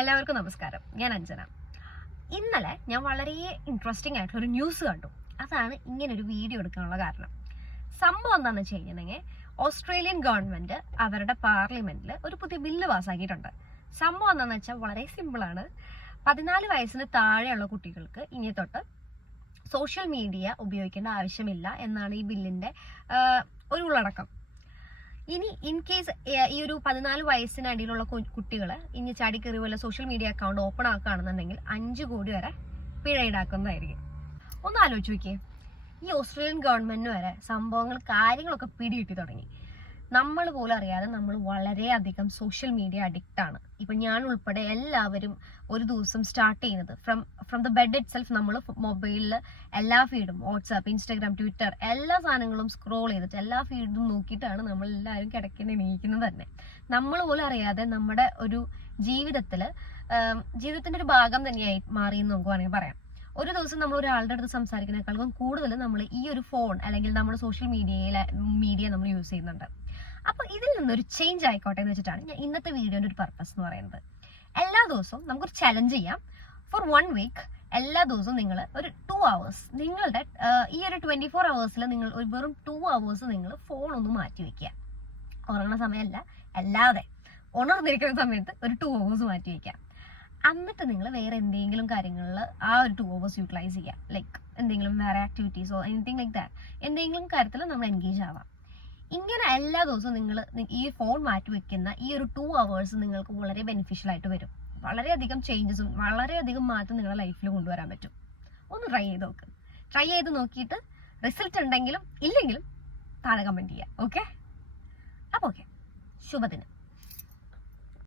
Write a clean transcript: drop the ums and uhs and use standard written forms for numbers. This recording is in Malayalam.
എല്ലാവർക്കും നമസ്കാരം. ഞാൻ അഞ്ജന. ഇന്നലെ ഞാൻ വളരെ ഇൻട്രസ്റ്റിംഗ് ആയിട്ടുള്ള ഒരു ന്യൂസ് കണ്ടു. അതാണ് ഇങ്ങനൊരു വീഡിയോ എടുക്കാനുള്ള കാരണം. സംഭവം എന്താണെന്ന് വെച്ച് കഴിഞ്ഞിട്ടുണ്ടെങ്കിൽ ഓസ്ട്രേലിയൻ ഗവൺമെന്റ് അവരുടെ പാർലമെന്റിൽ ഒരു പുതിയ ബില്ല് പാസ്സാക്കിയിട്ടുണ്ട്. സംഭവം എന്താണെന്ന് വെച്ചാൽ വളരെ സിമ്പിളാണ്. 14 വയസ്സിന് താഴെയുള്ള കുട്ടികൾക്ക് ഇനി തൊട്ട് സോഷ്യൽ മീഡിയ ഉപയോഗിക്കേണ്ട ആവശ്യമില്ല എന്നാണ് ഈ ബില്ലിന്റെ ഒരു ഉള്ളടക്കം. ഇനി ഇൻ കേസ് ഈ ഒരു 14 വയസ്സിനടിയിലുള്ള കുട്ടികൾ ഇനി ചാടിക്കറി വല്ല സോഷ്യൽ മീഡിയ അക്കൗണ്ട് ഓപ്പൺ ആക്കുകയാണെന്നുണ്ടെങ്കിൽ 5 കോടി വരെ പിഴ ഈടാക്കുന്നതായിരിക്കും. ഒന്ന് ആലോചിച്ച് നോക്കിയേ, ഈ ഓസ്ട്രേലിയൻ ഗവൺമെന്റിന് വരെ കാര്യങ്ങളൊക്കെ പിടികിട്ടി തുടങ്ങി. നമ്മൾ പോലും അറിയാതെ നമ്മൾ വളരെയധികം സോഷ്യൽ മീഡിയ അഡിക്റ്റ് ആണ്. ഇപ്പൊ ഞാൻ ഉൾപ്പെടെ എല്ലാവരും ഒരു ദിവസം സ്റ്റാർട്ട് ചെയ്യുന്നത് from the bed it self. നമ്മൾ മൊബൈലിൽ എല്ലാ ഫീഡും, വാട്സാപ്പ്, ഇൻസ്റ്റാഗ്രാം, ട്വിറ്റർ എല്ലാ സാധനങ്ങളും സ്ക്രോൾ ചെയ്തിട്ട് എല്ലാ ഫീഡും നോക്കിയിട്ടാണ് നമ്മൾ എല്ലാവരും കിടക്കേണ്ടി എണീക്കുന്നത് തന്നെ. നമ്മൾ പോലും അറിയാതെ നമ്മുടെ ഒരു ജീവിതത്തിന്റെ ഒരു ഭാഗം തന്നെയായി മാറിയെന്ന് നമുക്ക് വേണമെങ്കിൽ പറയാം. ഒരു ദിവസം നമ്മൾ ഒരാളുടെ അടുത്ത് സംസാരിക്കുന്നതിനേക്കാളും കൂടുതൽ നമ്മൾ ഈ ഒരു ഫോൺ അല്ലെങ്കിൽ നമ്മുടെ സോഷ്യൽ മീഡിയ നമ്മൾ യൂസ് ചെയ്യുന്നുണ്ട്. അപ്പൊ ഇതിൽ നിന്നൊരു ചേഞ്ച് ആയിക്കോട്ടെ എന്ന് വെച്ചിട്ടാണ് ഞാൻ ഇന്നത്തെ വീഡിയോന്റെ ഒരു പർപ്പസ് എന്ന് പറയുന്നത്. എല്ലാ ദിവസവും നമുക്കൊരു ചലഞ്ച് ചെയ്യാം. ഫോർ 1 വീക്ക് എല്ലാ ദിവസവും നിങ്ങൾ ഒരു 2 hours നിങ്ങളുടെ ഈ ഒരു 24 hours നിങ്ങൾ ഒരു വെറും 2 hours നിങ്ങൾ ഫോൺ ഒന്ന് മാറ്റി വെക്കുക. ഉറങ്ങുന്ന സമയമല്ല, അല്ലാതെ ഉണർന്നിരിക്കുന്ന സമയത്ത് ഒരു 2 hours മാറ്റി വെക്കുക. എന്നിട്ട് നിങ്ങൾ വേറെ എന്തെങ്കിലും കാര്യങ്ങളിൽ ആ ഒരു 2 hours യൂട്ടിലൈസ് ചെയ്യുക. ലൈക്ക് എന്തെങ്കിലും വേറെ ആക്ടിവിറ്റീസോ എനിത്തിങ് ലൈക്ക് ദാറ്റ്, എന്തെങ്കിലും കാര്യത്തിൽ നമ്മൾ എൻഗേജ് ആവാം. ഇങ്ങനെ എല്ലാ ദിവസവും നിങ്ങൾ ഈ ഫോൺ മാറ്റി വെക്കുന്ന ഈ ഒരു 2 hours നിങ്ങൾക്ക് വളരെ ബെനിഫിഷ്യൽ ആയിട്ട് വരും. വളരെയധികം ചേഞ്ചസും വളരെയധികം മാറ്റം നിങ്ങളുടെ ലൈഫിൽ കൊണ്ടുവരാൻ പറ്റും. ഒന്ന് ട്രൈ ചെയ്ത് നോക്ക്. ട്രൈ ചെയ്ത് നോക്കിയിട്ട് റിസൾട്ട് ഉണ്ടെങ്കിലും ഇല്ലെങ്കിലും താഴെ കമന്റ് ചെയ്യുക. ഓക്കെ, അപ്പോൾ ഓക്കെ, ശുഭദിനം.